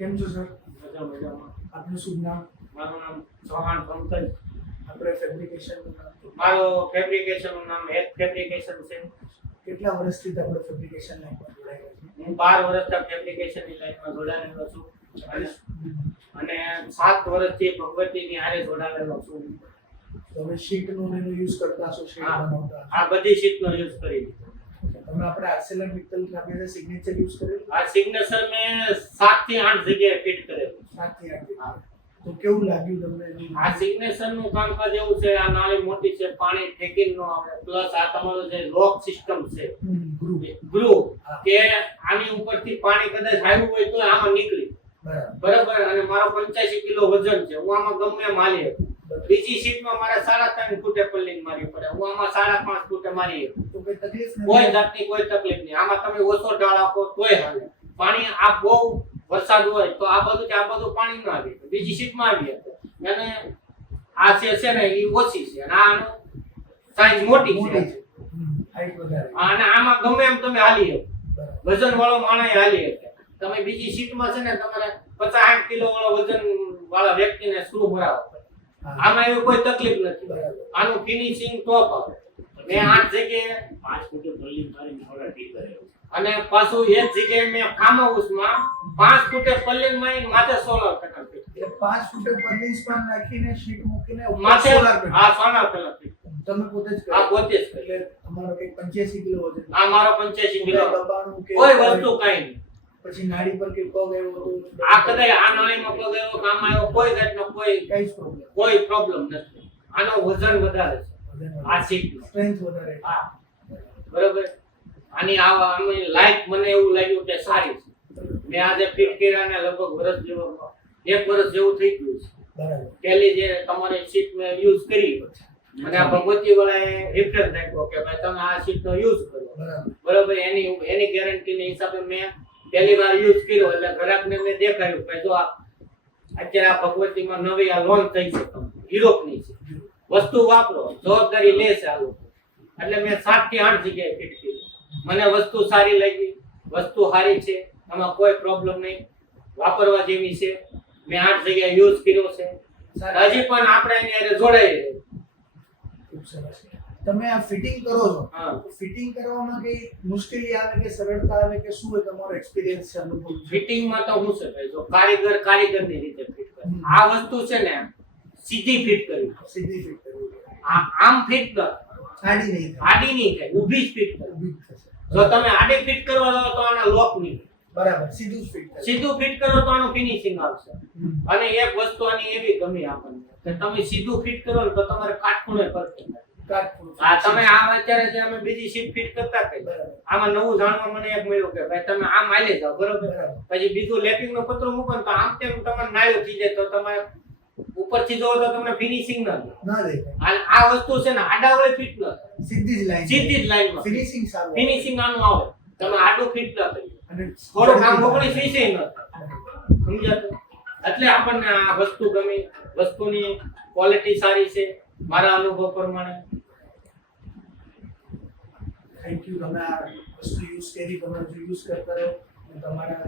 કેમ છો સર મજા મજામાં આપનું શુભ નામ? મારું નામ ચૌહાણ પંકજ. આપણે ફેબ્રિકેશનનું નામ મારો ફેબ્રિકેશનનું નામ હેત ફેબ્રિકેશન છે. કેટલા વર્ષથી આપણે ફેબ્રિકેશન લાઈનમાં જોડાયેલા છે હું બાર વર્ષથી ફેબ્રિકેશનની લાઈનમાં જોડાયેલો છું. અને સાત વર્ષથી ભગવતીની હારે જોડાયેલો છું. તો હવે શીટનું એનું યુઝ કરતા હશો શીટ બનાવતા આ બધી શીટનો યુઝ કરી લીધો તમે આપણે આર્સેલર મિત્તલ ખાતે સિગ્નેચર યુઝ કરેલું? આ સિગ્નેચર મે 7 થી 8 જગ્યાએ ફિટ કરેલું. સાતથી આઠ તો કેવું લાગ્યું તમને આ સિગ્નેચરનું કામકાજ એવું છે આ નાળી મોટી છે પાણી ઠેકીને ન આવે. પ્લસ આ તમારો જે લોક સિસ્ટમ છે ગ્રુ કે આની ઉપરથી પાણી કદાચ આવ્યું હોય તો આમાં નીકળી. બરાબર અને મારો પંચ્યાસી કિલો વજન છે હું આમાં ગમે એમ હાલી શકું. બીજી સીટમાં મારે સાડા ત્રણ ફૂટે પલ્લીને મારી પડે. હું આમાં સાડા પાંચ ફૂટે મારી કોઈ તકલીફ જાતની કોઈ તકલીફ નહીં. આમાં તમે ઓછો ઢાળ આપો તોય હાલે. પાણી આ બહુ વરસાદ હોય તો આ બધું કે આ બધું પાણી ના આવી બીજી શીટમાં આવી અને આ છે છે ને એ ઓછી છે. અને આનું સાઈઝ મોટી છે. અને આમાં ગમે એમ તમે હાલી વજન વાળો માણસ હાલી તમે બીજી સીટમાં છે ને તમારે પચાસ કિલો વાળો વજન વાળા વ્યક્તિને સ્ક્રૂ ભરાવો. આમાં એવી કોઈ તકલીફ નથી. આનું ફિનિશિંગ ટોપ આવે. મેં આઠ જગ્યાએ પાંચ ફૂટે પલ્લી મારીને થોડા ઠીક કર્યો અને પાછું એક જગ્યાએ મેં ફાર્મ હાઉસમાં પાંચ ફૂટે પલ્લી મારી માથે સોલર પેનલ ફિટ પાંચ ફૂટે પલ્લી સ્પાન નાખીને શીટ મૂકીને માથે. આ સોલર પેનલ ફિટ તમે પોતે જ આ પોતે જ એટલે અમારો કઈ 85 કિલો વજન. આ મારો પંચ્યાસી કિલો. દબાણું કે કોઈ વસ્તુ કઈ નહીં. પછી નાડી પર કે પગ આવ્યો આ કદાચ આ નાળીમાં પગ આવ્યો કામ આવ્યો કોઈ જાતનો કોઈ કઈ કોઈ પ્રોબ્લેમ નથી. આનો વજન વધારે છે. આ સીટ સ્ટ્રેન્થ વધારે હા. બરોબર? આની આ આની લાઈફ મને એવું લાગ્યું કે સારી છે. મેં આજે ફિટ કર્યા ને લગભગ વર્ષ જેવો એક વર્ષ જેવું થઈ ગયું છે. બરાબર. પહેલી જે તમારી સીટ મેં યુઝ કરી. મને આ ભગવતી વાળાએ રિફરન્સ આપ્યો કે ભાઈ તમે આ સીટ નો યુઝ કરો. બરાબર. એની એની ગેરંટી ના હિસાબે મેં પહેલી વાર યુઝ કર્યો. એટલે ગ્રાહકને મેં દેખાડ્યું કે જો આ અત્યારે આ ભગવતીમાં નવી આ લોન થઈ છે. યુરોપની છે. વસ્તુ વાપરો જવાબદારી લેશે આ લોકો. એટલે મેં સાતથી આઠ જગ્યાએ ફિટ કરી મને વસ્તુ સારી લાગી વસ્તુ સારી છે આમાં કોઈ પ્રોબ્લેમ નહીં. વાપરવા જેવી છે. મેં આઠ જગ્યાએ યુઝ કર્યો છે. સર. હજી પણ આપણે એની જોડાઈ રહ્યું ખૂબ સરસ. તમે આ ફિટિંગ કરો છો ફિટિંગ કરવામાં કઈ મુશ્કેલી આવે કે સરળતા આવે કે શું હોય તમારો એક્સપિરિયન્સ છે અનુભવ ફિટિંગમાં તો હું છે ભાઈ જો કારીગર કારીગરની રીતે ફિટ કરે. આ વસ્તુ છે ને સીધી ફિટ કરવી સીધી ફિટ કરવી આ આમ ફિટ કર. આડી નહીં આડી નહીં થાય ઊભી જ ફિટ કર. જો તમે આડી ફિટ કરવા જાઓ તો આના લોક નહીં બરાબર સીધું ફિટ સીધું ફિટ કરો તો આનું ફિનિશિંગ આવશે. અને એક વસ્તુ આની એવી ગમી આપણને કે તમે સીધું ફિટ કરો ને તો તમારે કાટખૂણે પરફેક્ટ આ તમે આમ અત્યારે જે અમે બીજી સીટ ફિટ કરતા કઈ આમાં નવું જાણવા મને એક મળ્યું કે ભાઈ તમે આમ આલે જાઓ બરોબર? પછી બીજું લેપિંગ નો પતરું મૂકો તો આમ તેમ તમારે નાયો થઈ જાય તો તમારે ઉપરથી જોવો તો તમને ફિનિશિંગ ના ના દેખાય આ વસ્તુ છે ને આડા વડે ફિટ ન સીધી જ લાઈન સીધી જ લાઈનમાં. ફિનિશિંગ સારું. ફિનિશિંગ આનું આવે. તમે આડું ફિટ ન થાય અને થોડો કામ મોકલી ફિનિશિંગ ન સમજાતું એટલે આપણને આ વસ્તુ ગમી. વસ્તુની ક્વોલિટી સારી છે. મારા અનુભવ પ્રમાણે. થેન્ક યુ તમે આ વસ્તુ યુઝ કરી તમે યુઝ કરતા રહો તમારા